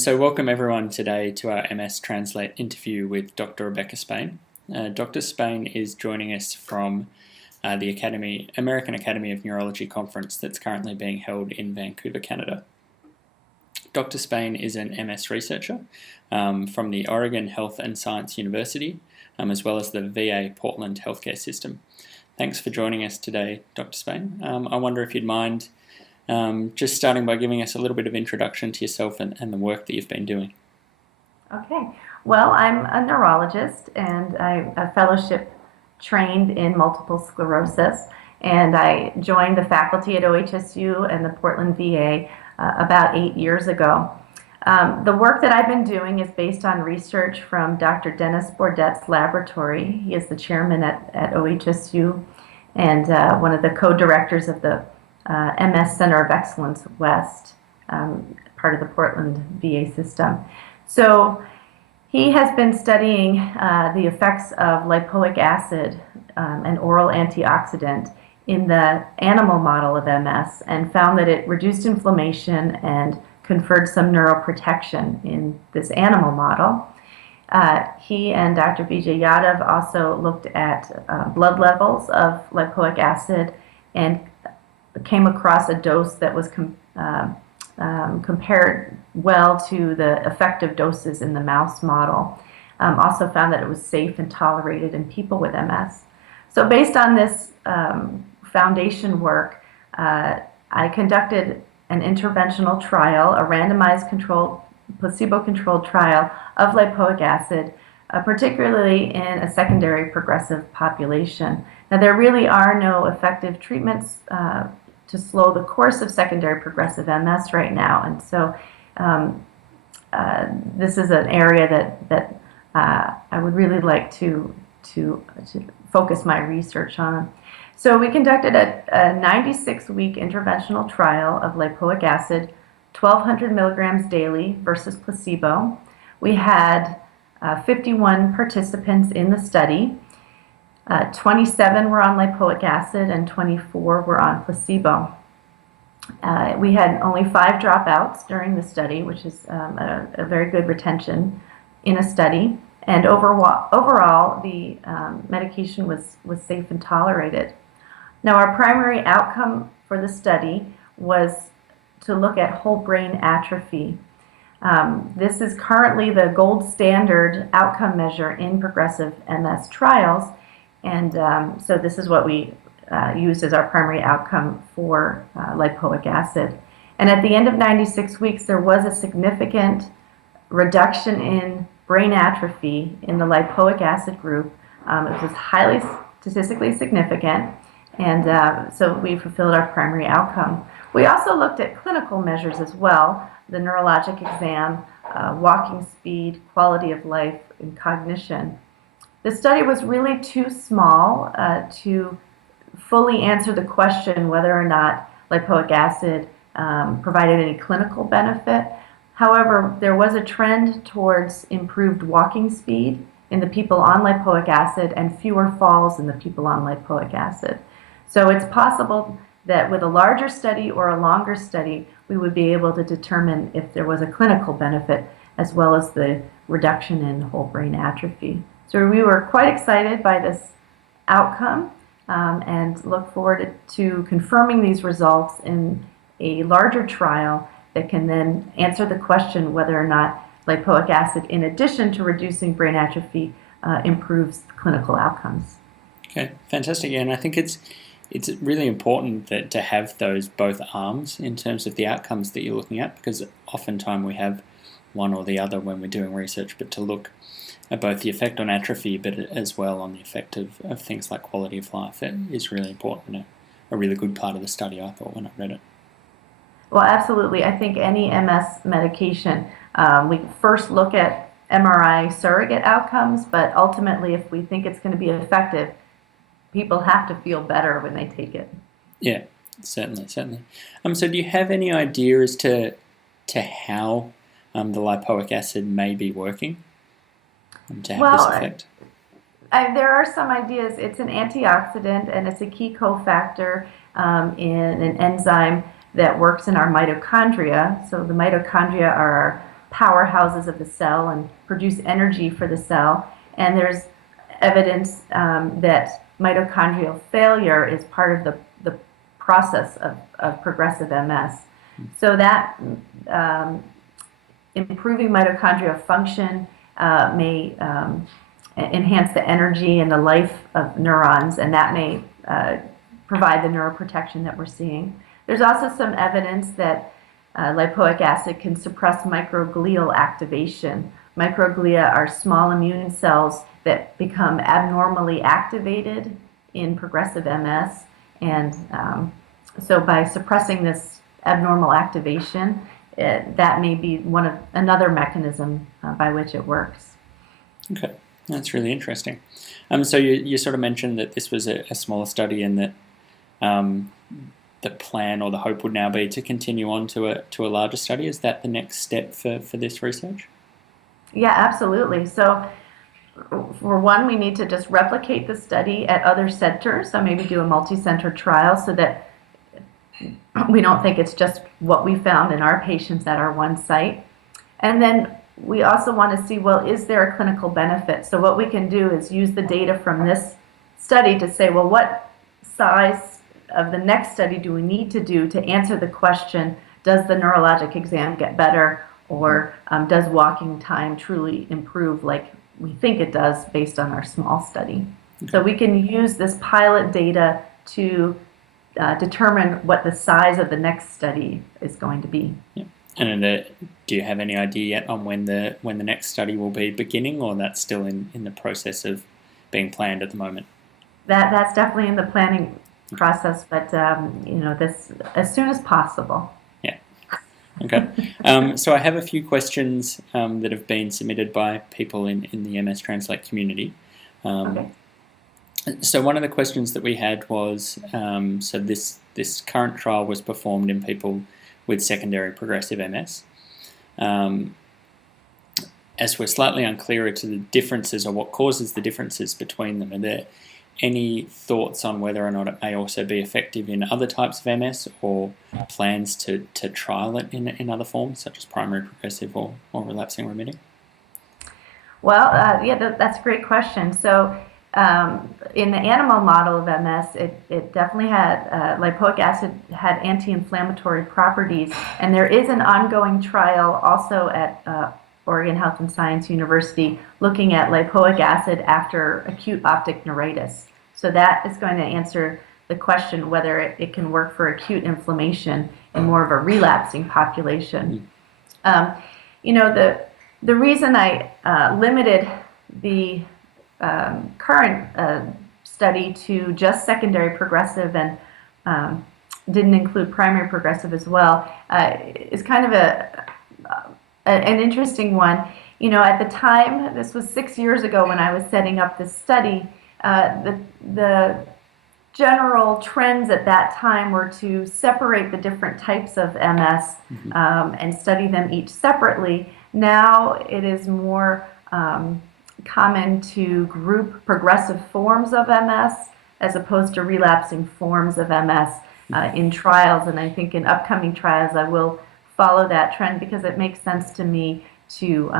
So welcome everyone today to our MS Translate interview with Dr. Rebecca Spain. Dr. Spain is joining us from the American Academy of Neurology conference that's currently being held in Vancouver, Canada. Dr. Spain is an MS researcher from the Oregon Health and Science University, as well as the VA Portland healthcare system. Thanks for joining us today, Dr. Spain. I wonder if you'd mind just starting by giving us a little bit of introduction to yourself and the work that you've been doing. Okay. Well, I'm a neurologist, and I'm fellowship trained in multiple sclerosis, and I joined the faculty at OHSU and the Portland VA about 8 years ago. The work that I've been doing is based on research from Dr. Dennis Bourdette's laboratory. He is the chairman at OHSU and one of the co-directors of the MS Center of Excellence West, part of the Portland VA system. So he has been studying the effects of lipoic acid, an oral antioxidant, in the animal model of MS, and found that it reduced inflammation and conferred some neuroprotection in this animal model. He and Dr. Vijay Yadav also looked at blood levels of lipoic acid and came across a dose that was compared well to the effective doses in the mouse model. Also found that it was safe and tolerated in people with MS. So based on this foundation work, I conducted an interventional trial, a randomized placebo-controlled trial of lipoic acid, particularly in a secondary progressive population. Now, there really are no effective treatments to slow the course of secondary progressive MS right now, and so this is an area that I would really like to focus my research on. So we conducted a 96-week interventional trial of lipoic acid, 1,200 milligrams daily versus placebo. We had 51 participants in the study. 27 were on lipoic acid and 24 were on placebo. We had only 5 dropouts during the study, which is a very good retention in a study. And overall the medication was safe and tolerated. Now, our primary outcome for the study was to look at whole brain atrophy. This is currently the gold standard outcome measure in progressive MS trials. And so this is what we used as our primary outcome for lipoic acid. And at the end of 96 weeks, there was a significant reduction in brain atrophy in the lipoic acid group. It was highly statistically significant, and so we fulfilled our primary outcome. We also looked at clinical measures as well, the neurologic exam, walking speed, quality of life, and cognition. The study was really too small to fully answer the question whether or not lipoic acid provided any clinical benefit. However, there was a trend towards improved walking speed in the people on lipoic acid and fewer falls in the people on lipoic acid. So it's possible that with a larger study or a longer study, we would be able to determine if there was a clinical benefit as well as the reduction in whole brain atrophy. So we were quite excited by this outcome and look forward to confirming these results in a larger trial that can then answer the question whether or not lipoic acid, in addition to reducing brain atrophy, improves clinical outcomes. Okay, fantastic. Yeah, and I think it's really important that to have those both arms in terms of the outcomes that you're looking at, because oftentimes we have one or the other when we're doing research, but to look at both the effect on atrophy, but as well on the effect of things like quality of life, it is really important and a really good part of the study, I thought, when I read it. Well, absolutely. I think any MS medication, we first look at MRI surrogate outcomes, but ultimately, if we think it's going to be effective, people have to feel better when they take it. Yeah, certainly. So do you have any idea as to how the lipoic acid may be working to have this effect? There are some ideas. It's an antioxidant, and it's a key cofactor in an enzyme that works in our mitochondria. So the mitochondria are powerhouses of the cell and produce energy for the cell. And there's evidence that mitochondrial failure is part of the process of progressive MS. So that improving mitochondrial function may enhance the energy and the life of neurons, and that may provide the neuroprotection that we're seeing. There's also some evidence that lipoic acid can suppress microglial activation. Microglia are small immune cells that become abnormally activated in progressive MS, and so by suppressing this abnormal activation, that may be another mechanism by which it works. Okay, that's really interesting. So you sort of mentioned that this was a smaller study, and that the plan or the hope would now be to continue on to a larger study. Is that the next step for this research? Yeah, absolutely. So for one, we need to just replicate the study at other centers, so maybe do a multi-center trial so that we don't think it's just what we found in our patients at our one site. And then we also want to see, well, is there a clinical benefit? So what we can do is use the data from this study to say, well, what size of the next study do we need to do to answer the question, does the neurologic exam get better, or does walking time truly improve like we think it does based on our small study? Okay. So we can use this pilot data to determine what the size of the next study is going to be. Yeah. And do you have any idea yet on when the next study will be beginning, or that's still in the process of being planned at the moment? That's definitely in the planning process, but this as soon as possible. Yeah. Okay. So I have a few questions that have been submitted by people in the MS Translate community. Okay. So one of the questions that we had was, so this current trial was performed in people with secondary progressive MS. As we're slightly unclear as to the differences or what causes the differences between them, are there any thoughts on whether or not it may also be effective in other types of MS, or plans to trial it in other forms, such as primary progressive or relapsing remitting? Well, that's a great question. So in the animal model of MS, it definitely had, lipoic acid had anti-inflammatory properties, and there is an ongoing trial also at Oregon Health and Science University looking at lipoic acid after acute optic neuritis. So that is going to answer the question whether it can work for acute inflammation in more of a relapsing population. The reason I limited the current study to just secondary progressive and didn't include primary progressive as well is kind of an interesting one. At the time, this was 6 years ago when I was setting up this study, the general trends at that time were to separate the different types of MS and study them each separately. Now it is more common to group progressive forms of MS as opposed to relapsing forms of MS in trials, and I think in upcoming trials I will follow that trend because it makes sense to me to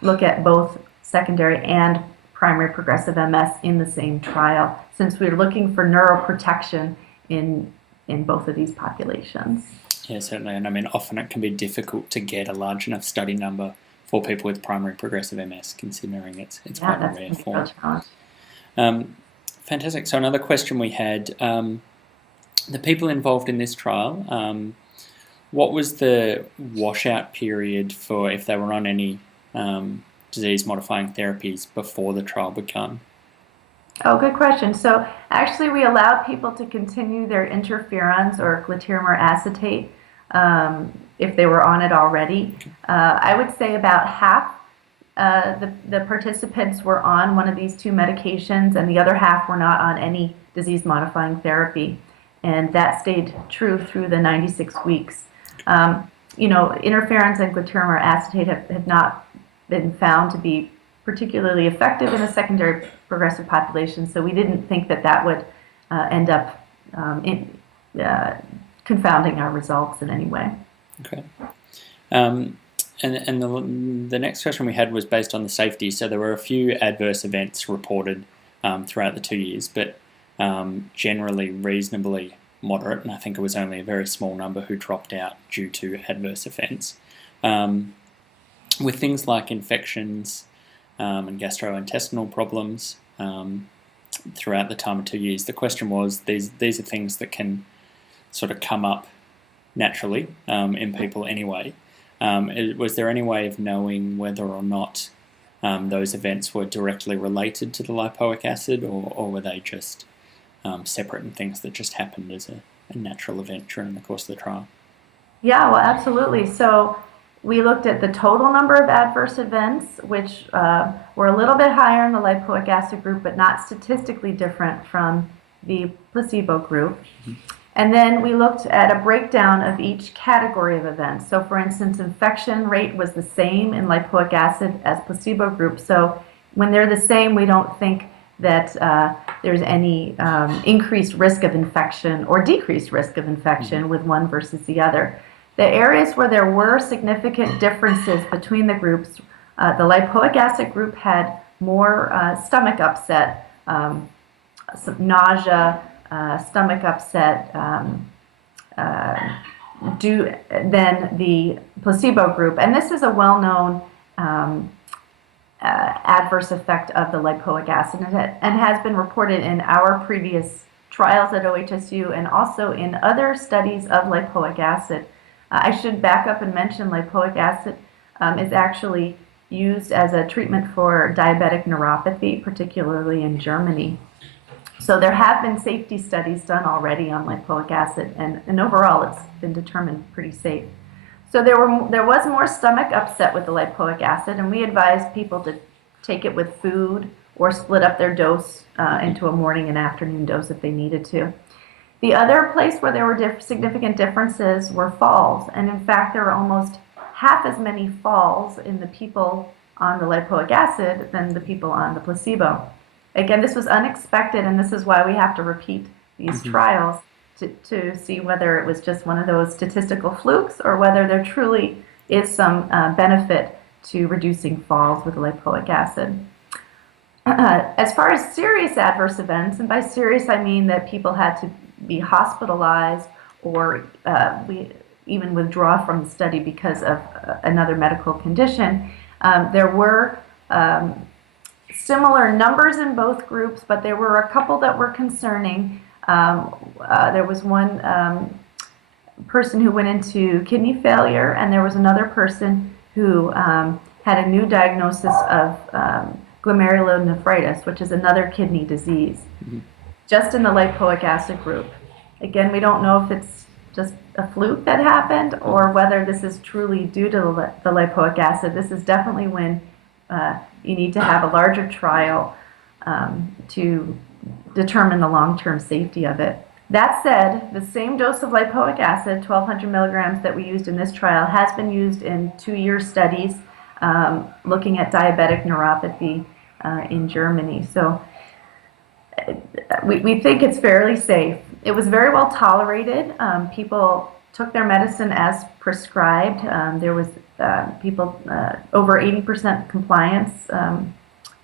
look at both secondary and primary progressive MS in the same trial, since we're looking for neuroprotection in both of these populations. Yeah, certainly, and I mean often it can be difficult to get a large enough study number for people with primary progressive MS, considering it's quite a rare form. Fantastic. So another question we had, the people involved in this trial, what was the washout period for if they were on any disease-modifying therapies before the trial began? Oh, good question. So actually we allowed people to continue their interferons or glutamer acetate if they were on it already. I would say about half the participants were on one of these two medications, and the other half were not on any disease-modifying therapy. And that stayed true through the 96 weeks. Interferons and glutamer acetate have not been found to be particularly effective in a secondary progressive population, so we didn't think that would end up confounding our results in any way. Okay. And the next question we had was based on the safety. So there were a few adverse events reported throughout the 2 years, but generally reasonably moderate, and I think it was only a very small number who dropped out due to adverse events. With things like infections and gastrointestinal problems throughout the time of 2 years, the question was, these are things that can sort of come up naturally in people anyway. Was there any way of knowing whether or not those events were directly related to the lipoic acid, or were they just separate and things that just happened as a natural event during the course of the trial? Yeah, well, absolutely. So we looked at the total number of adverse events, which were a little bit higher in the lipoic acid group, but not statistically different from the placebo group. Mm-hmm. And then we looked at a breakdown of each category of events. So for instance, infection rate was the same in lipoic acid as placebo group. So when they're the same, we don't think that there's any increased risk of infection or decreased risk of infection with one versus the other. The areas where there were significant differences between the groups, the lipoic acid group had more stomach upset, some nausea, stomach upset than the placebo group. And this is a well-known adverse effect of the lipoic acid, and has been reported in our previous trials at OHSU and also in other studies of lipoic acid. I should back up and mention lipoic acid is actually used as a treatment for diabetic neuropathy, particularly in Germany. So there have been safety studies done already on lipoic acid, and overall it's been determined pretty safe. So there was more stomach upset with the lipoic acid, and we advised people to take it with food or split up their dose into a morning and afternoon dose if they needed to. The other place where there were significant differences were falls, and in fact there were almost half as many falls in the people on the lipoic acid than the people on the placebo. Again, this was unexpected, and this is why we have to repeat these trials to see whether it was just one of those statistical flukes or whether there truly is some benefit to reducing falls with lipoic acid. As far as serious adverse events, and by serious I mean that people had to be hospitalized or we even withdraw from the study because of another medical condition, there were similar numbers in both groups, but there were a couple that were concerning. There was one person who went into kidney failure, and there was another person who had a new diagnosis of glomerulonephritis, which is another kidney disease, just in the lipoic acid group. Again, we don't know if it's just a fluke that happened or whether this is truly due to the lipoic acid. This is definitely when you need to have a larger trial to determine the long-term safety of it. That said, the same dose of lipoic acid, 1,200 milligrams that we used in this trial, has been used in 2-year studies looking at diabetic neuropathy in Germany. So we think it's fairly safe. It was very well tolerated. People took their medicine as prescribed. There was people over 80% compliance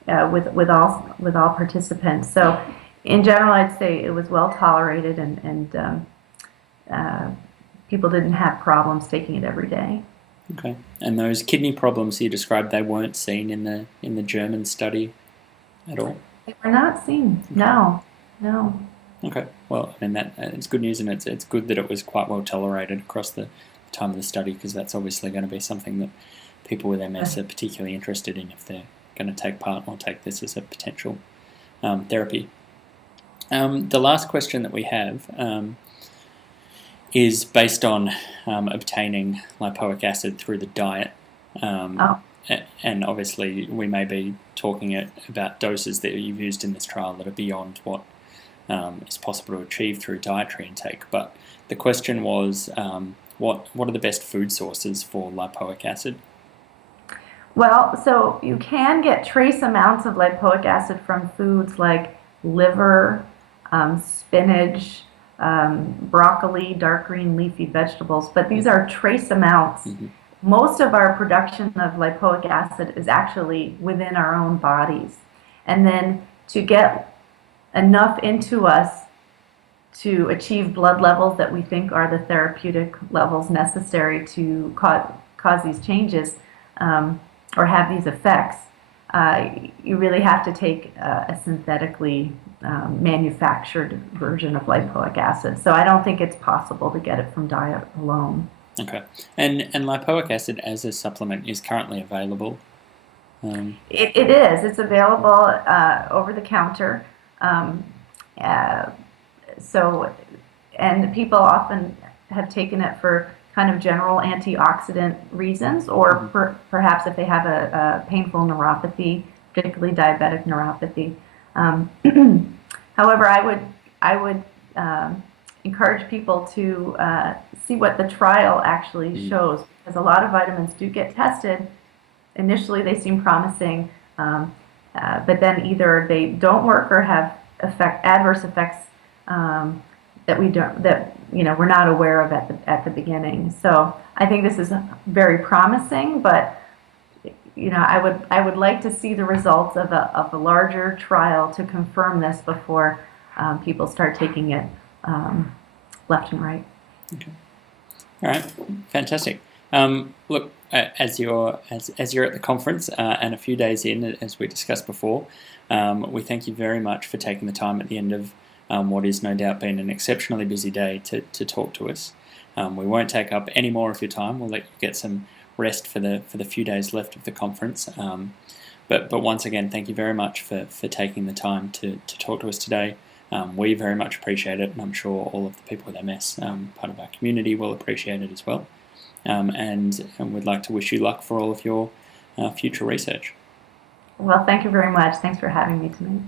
with all participants. So in general, I'd say it was well tolerated, and people didn't have problems taking it every day. Okay. And those kidney problems you described, they weren't seen in the German study at all? They were not seen. No. Okay. Well, I mean, it's good news, and it's good that it was quite well tolerated across the time of the study, because that's obviously going to be something that people with MS are particularly interested in if they're going to take part or take this as a potential therapy. The last question that we have is based on obtaining lipoic acid through the diet. And obviously we may be talking about doses that you've used in this trial that are beyond what is possible to achieve through dietary intake. But the question was, what are the best food sources for lipoic acid? Well, so you can get trace amounts of lipoic acid from foods like liver, spinach, broccoli, dark green leafy vegetables, but these are trace amounts most of our production of lipoic acid is actually within our own bodies. And then to get enough into us to achieve blood levels that we think are the therapeutic levels necessary to cause these changes, or have these effects, you really have to take a synthetically manufactured version of lipoic acid. So I don't think it's possible to get it from diet alone. Okay. And lipoic acid as a supplement is currently available. It is. It's available over the counter. Um, uh, so, and people often have taken it for kind of general antioxidant reasons, or perhaps if they have a painful neuropathy, particularly diabetic neuropathy. Um, However, I would encourage people to see what the trial actually shows, because a lot of vitamins do get tested. Initially, they seem promising, but then either they don't work or have adverse effects that we're not aware of at the beginning. So I think this is very promising, but I would like to see the results of a larger trial to confirm this before people start taking it left and right. Okay. All right. Fantastic. Look, as you're at the conference and a few days in, as we discussed before, we thank you very much for taking the time at the end of what is no doubt been an exceptionally busy day to talk to us. We won't take up any more of your time. We'll let you get some rest for the few days left of the conference. But once again, thank you very much for taking the time to talk to us today. We very much appreciate it, and I'm sure all of the people with MS, part of our community, will appreciate it as well. And we'd like to wish you luck for all of your future research. Well, thank you very much. Thanks for having me tonight.